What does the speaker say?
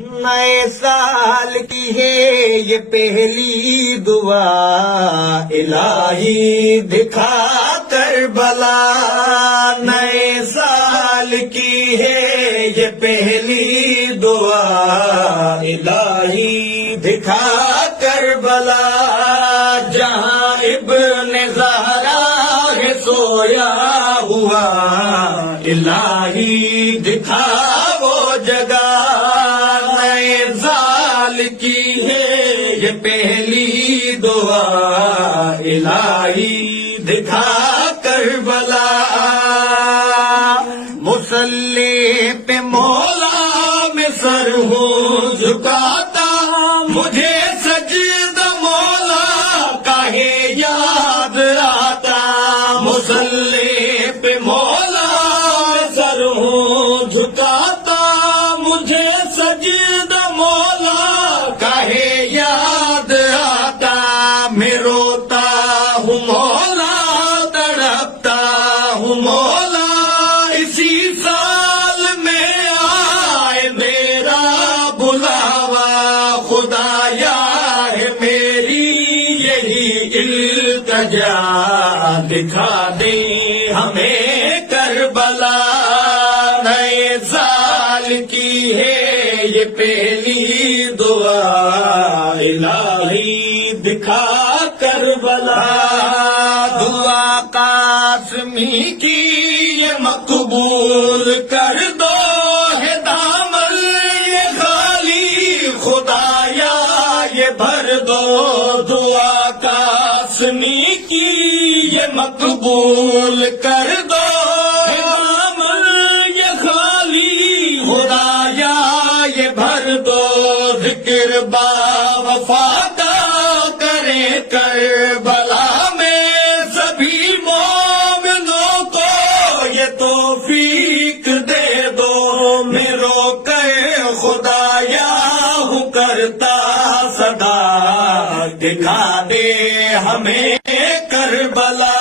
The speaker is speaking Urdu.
نئے سال کی ہے یہ پہلی دعا، الہی دکھا کربلا۔ نئے سال کی ہے یہ پہلی دعا، الہی دکھا کربلا۔ جہاں ابن زہرا ہے سویا ہوا، الہی دکھا وہ جگہ۔ نئے سال کی ہے یہ پہلی دعا، الہی دکھا کربلا۔ مصلی پہ مولا میں سر ہوں جھکاتا، مجھے سجدہ مولا کا ہے یاد آتا۔ مصلی پہ مولا میں سر ہوں جھکاتا، مجھے سجدہ مولا کا ہے یاد آتا۔ میں روتا ہوں مولا، تڑپتا ہوں مولا، اسی سال میں آئے میرا بلاوا۔ خدایا ہے میری یہی التجا، دکھا دیں ہمیں کربلا۔ نئے سال کی ہے یہ پہلی دعا، الہی دکھا کربلا۔ دعا قاسمی کی یہ مقبول کر دو، ہے دامن یہ خالی خدایا یہ بھر دو۔ دعا قاسمی کی یہ مقبول کر دو، ہے دامن یہ خالی خدایا یہ بھر دو۔ ذکر با وفا کا کرے کربلا میں سبھی مومنوں کو یہ توفیق دے دو۔ میں رو کر خدایا ہوں کرتا صدا، دکھا دے ہمیں کربلا۔